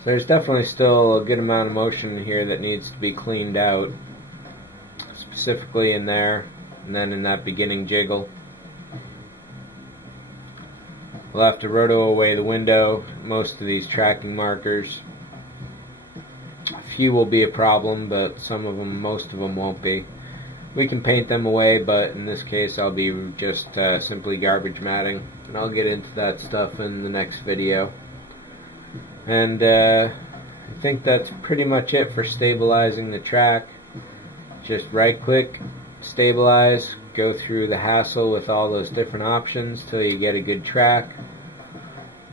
So there's definitely still a good amount of motion in here that needs to be cleaned out, specifically in there and then in that beginning jiggle. We'll have to roto away the window, most of these tracking markers. A few will be a problem, but most of them won't be. We can paint them away, but in this case I'll be just simply garbage matting, and I'll get into that stuff in the next video. And I think that's pretty much it for stabilizing the track. Just right click, stabilize, go through the hassle with all those different options till you get a good track.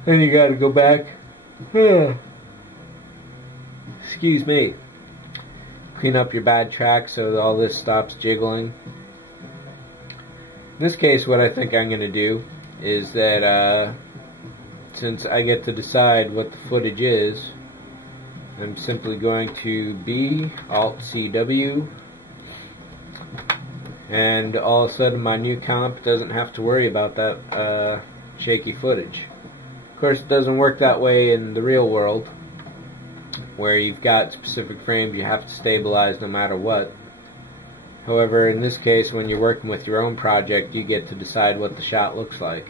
Then you gotta go back, excuse me, clean up your bad track so that all this stops jiggling. In this case, what I think I'm going to do is that since I get to decide what the footage is, I'm simply going to B, Alt CW, and all of a sudden my new comp doesn't have to worry about that shaky footage. Of course, it doesn't work that way in the real world, where you've got specific frames you have to stabilize no matter what. However, in this case, when you're working with your own project, you get to decide what the shot looks like.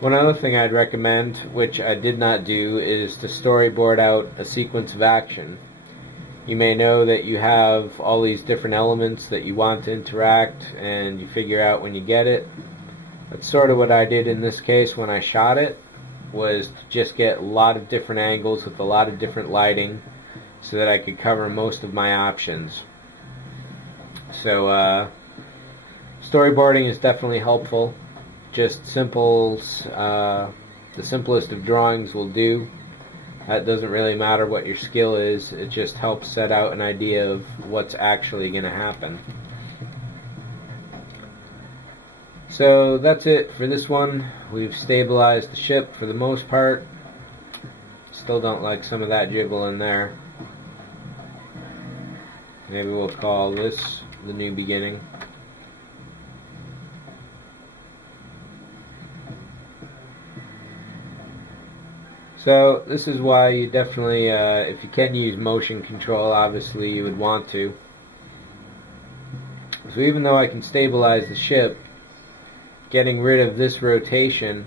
One other thing I'd recommend, which I did not do, is to storyboard out a sequence of action. You may know that you have all these different elements that you want to interact, and you figure out when you get it. That's sort of what I did in this case when I shot it, was to just get a lot of different angles with a lot of different lighting so that I could cover most of my options. So storyboarding is definitely helpful. Just the simplest of drawings will do. That doesn't really matter what your skill is, it just helps set out an idea of what's actually going to happen. So that's it for this one. We've stabilized the ship for the most part. Still don't like some of that jiggle in there. Maybe we'll call this the new beginning. So this is why you definitely, if you can use motion control, obviously you would want to. So even though I can stabilize the ship, getting rid of this rotation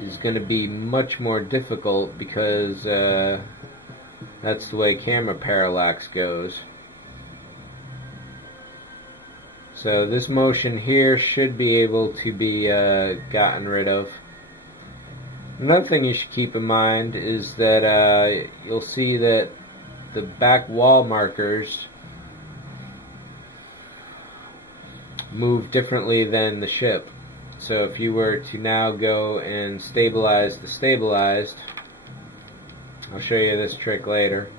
is going to be much more difficult because that's the way camera parallax goes. So this motion here should be able to be gotten rid of. Another thing you should keep in mind is that you'll see that the back wall markers move differently than the ship. So if you were to now go and stabilize the stabilized, I'll show you this trick later.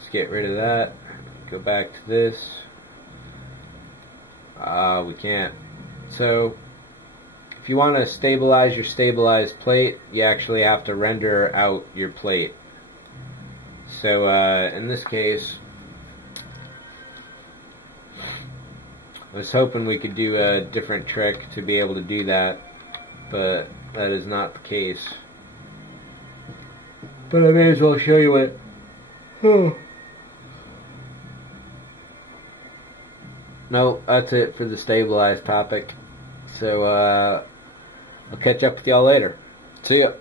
Let's get rid of that. Go back to this. We can't. So if you want to stabilize your stabilized plate, you actually have to render out your plate. So in this case, I was hoping we could do a different trick to be able to do that, but that is not the case. But I may as well show you it. No, that's it for the stabilized topic. So I'll catch up with y'all later. See ya.